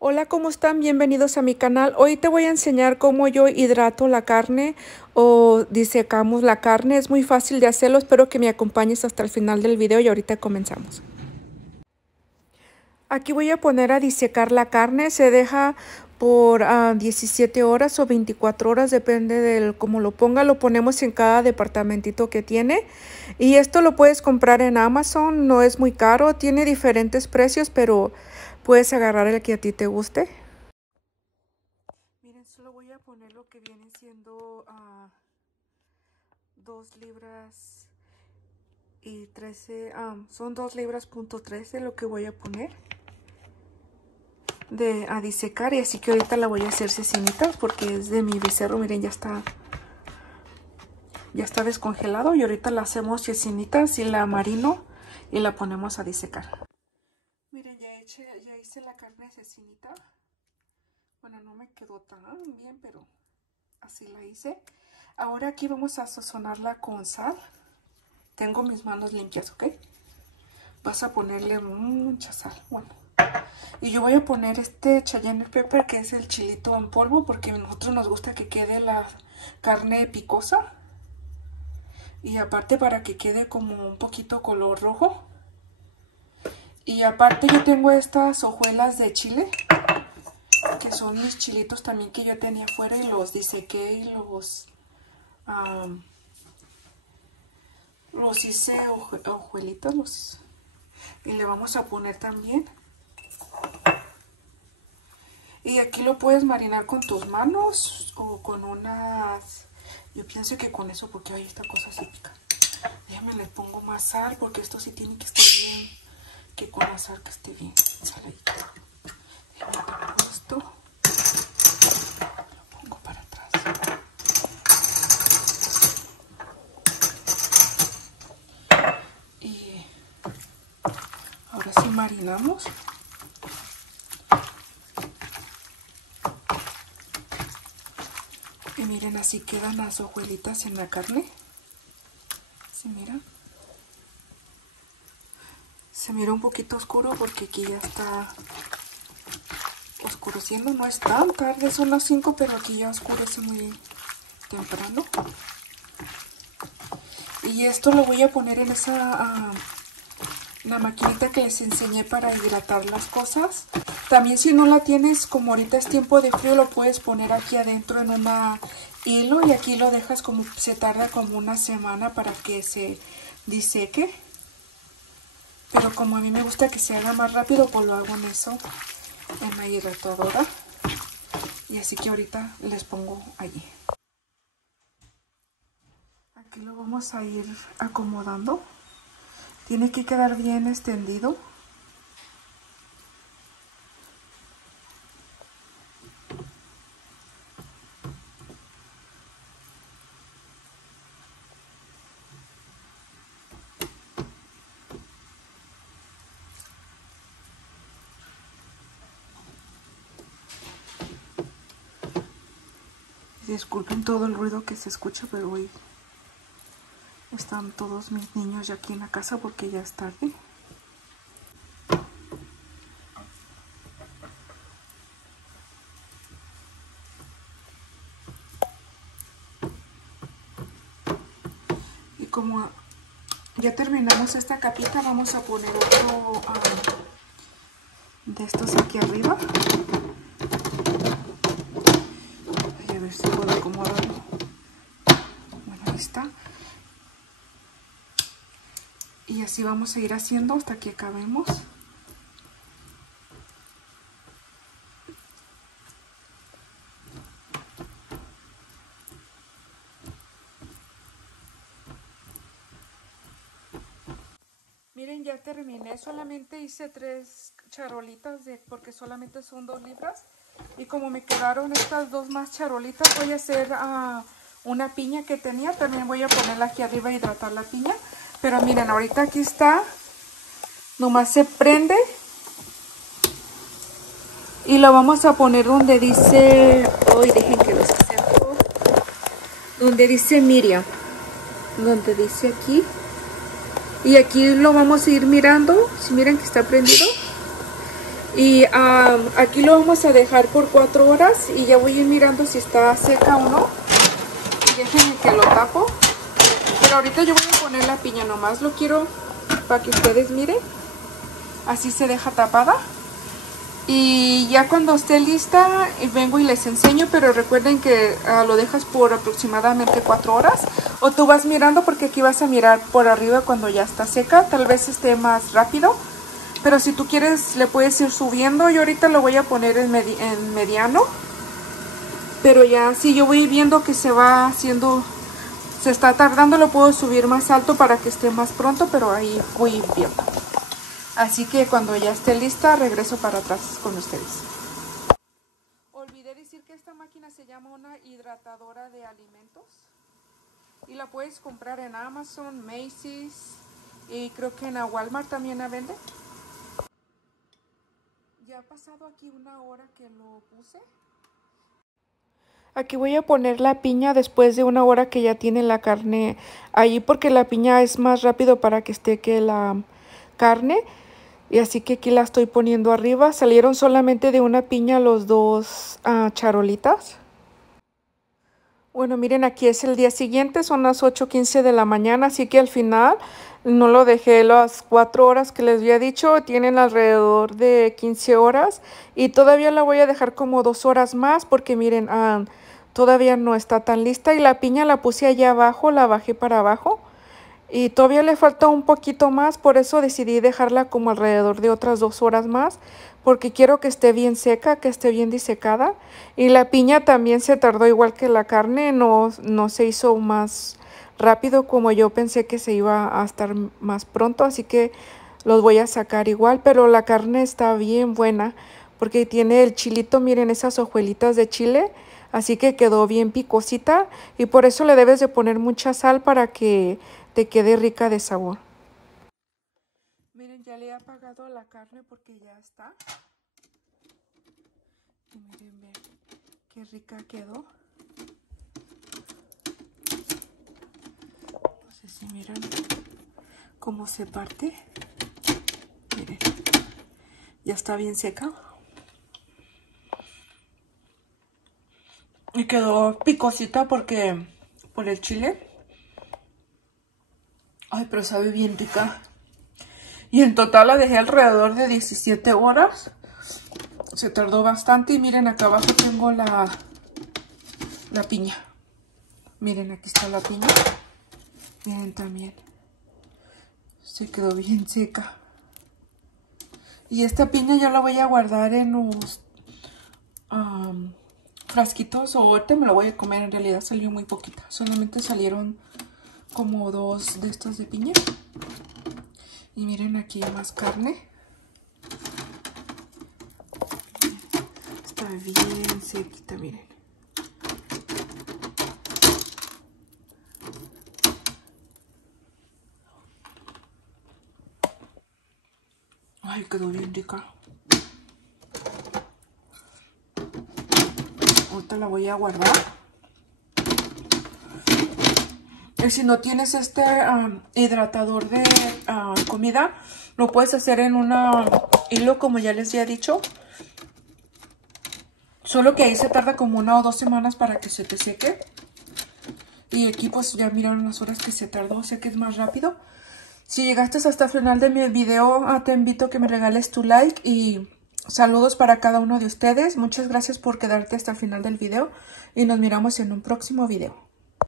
Hola, ¿cómo están? Bienvenidos a mi canal. Hoy te voy a enseñar cómo yo hidrato la carne o disecamos la carne. Es muy fácil de hacerlo. Espero que me acompañes hasta el final del video y ahorita comenzamos. Aquí voy a poner a disecar la carne. Se deja por 17 horas o 24 horas, depende de cómo lo ponga. Lo ponemos en cada departamentito que tiene. Y esto lo puedes comprar en Amazon. No es muy caro. Tiene diferentes precios, pero puedes agarrar el que a ti te guste. Miren, solo voy a poner lo que viene siendo 2 libras y 13, son 2 libras.13 lo que voy a poner a disecar. Y así que ahorita la voy a hacer cecinita porque es de mi becerro. Miren, ya está descongelado y ahorita la hacemos cecinitas y la marino y la ponemos a disecar. Miren, ya hice la carne cecinita. Bueno, no me quedó tan bien, pero así la hice. Ahora aquí vamos a sazonarla con sal. Tengo mis manos limpias, ¿ok? Vas a ponerle mucha sal. Bueno, y yo voy a poner este Cayenne Pepper, que es el chilito en polvo, porque a nosotros nos gusta que quede la carne picosa. Y aparte para que quede como un poquito color rojo. Y aparte yo tengo estas hojuelas de chile, que son mis chilitos también que yo tenía afuera y los disequé y los hice hojuelitas y le vamos a poner también. Y aquí lo puedes marinar con tus manos o con unas... Yo pienso que con eso, porque ahí esta cosa se pica. Déjame le pongo más sal porque esto sí tiene que estar bien, que con la sal que esté bien saladito. Déjame pongo esto. Lo pongo para atrás. Y ahora sí marinamos. Y miren, así quedan las hojuelitas en la carne. ¿Se mira? Se mira un poquito oscuro porque aquí ya está oscureciendo. No es tan tarde, son las 5, pero aquí ya oscurece muy temprano. Y esto lo voy a poner en la maquinita que les enseñé para hidratar las cosas. También si no la tienes, como ahorita es tiempo de frío, lo puedes poner aquí adentro en una hilo y aquí lo dejas como, se tarda como una semana para que se diseque. Pero como a mí me gusta que se haga más rápido, pues lo hago en eso, en la hidratadora. Y así que ahorita les pongo allí. Aquí lo vamos a ir acomodando. Tiene que quedar bien extendido. Disculpen todo el ruido que se escucha, pero hoy están todos mis niños ya aquí en la casa porque ya es tarde. Y como ya terminamos esta capita, vamos a poner otro de estos aquí arriba. Voy a ver si puedo acomodarlo. Bueno, ahí está. Y así vamos a ir haciendo hasta que acabemos. Miren, ya terminé. Solamente hice 3 charolitas porque solamente son 2 libras. Y como me quedaron estas 2 más charolitas, voy a hacer una piña que tenía. También voy a ponerla aquí arriba a hidratar la piña. Pero miren, ahorita aquí está. Nomás se prende. Y lo vamos a poner donde dice... Hoy dejen que los acerco. Donde dice Miriam. Donde dice aquí. Y aquí lo vamos a ir mirando. Si miren que está prendido. Y aquí lo vamos a dejar por 4 horas y ya voy a ir mirando si está seca o no. Déjenme que lo tapo. Pero ahorita yo voy a poner la piña, nomás lo quiero para que ustedes miren. Así se deja tapada. Y ya cuando esté lista vengo y les enseño, pero recuerden que lo dejas por aproximadamente 4 horas. O tú vas mirando porque aquí vas a mirar por arriba cuando ya está seca. Tal vez esté más rápido. Pero si tú quieres le puedes ir subiendo. Yo ahorita lo voy a poner en mediano. Pero ya si yo voy viendo que se va haciendo, se está tardando, lo puedo subir más alto para que esté más pronto. Pero ahí voy viendo. Así que cuando ya esté lista regreso para atrás con ustedes. Olvidé decir que esta máquina se llama una hidratadora de alimentos. Y la puedes comprar en Amazon, Macy's y creo que en Walmart también la venden. Ya ha pasado aquí 1 hora que lo puse. Aquí voy a poner la piña después de 1 hora que ya tiene la carne ahí, porque la piña es más rápido para que esté que la carne. Y así que aquí la estoy poniendo arriba. Salieron solamente de una piña los 2 charolitas. Bueno, miren, aquí es el día siguiente, son las 8:15 de la mañana, así que al final no lo dejé las 4 horas que les había dicho, tienen alrededor de 15 horas y todavía la voy a dejar como 2 horas más porque miren, todavía no está tan lista y la piña la puse allá abajo, la bajé para abajo y todavía le falta un poquito más, por eso decidí dejarla como alrededor de otras 2 horas más. Porque quiero que esté bien seca, que esté bien disecada. Y la piña también se tardó igual que la carne, no se hizo más rápido como yo pensé que se iba a estar más pronto. Así que los voy a sacar igual, pero la carne está bien buena. Porque tiene el chilito, miren esas hojuelitas de chile. Así que quedó bien picosita y por eso le debes de poner mucha sal para que te quede rica de sabor. Miren, ya le he apagado la carne porque ya está. Y miren, vean qué rica quedó. No sé si miran cómo se parte. Miren, ya está bien seca. Y quedó picosita porque por el chile. Ay, pero sabe bien rica. Y en total la dejé alrededor de 17 horas. Se tardó bastante. Y miren, acá abajo tengo la piña. Miren, aquí está la piña. Miren también. Se quedó bien seca. Y esta piña yo la voy a guardar en unos frasquitos. O ahorita me la voy a comer. En realidad salió muy poquita. Solamente salieron como 2 de estos de piña. Y miren, aquí hay más carne. Está bien sequita, miren. Ay, quedó bien rica. Ahorita la voy a guardar. Y si no tienes este hidratador de comida, lo puedes hacer en un hilo, como ya les había dicho. Solo que ahí se tarda como 1 o 2 semanas para que se te seque. Y aquí pues ya miraron las horas que se tardó, sé que es más rápido. Si llegaste hasta el final de mi video, te invito a que me regales tu like y saludos para cada uno de ustedes. Muchas gracias por quedarte hasta el final del video y nos miramos en un próximo video.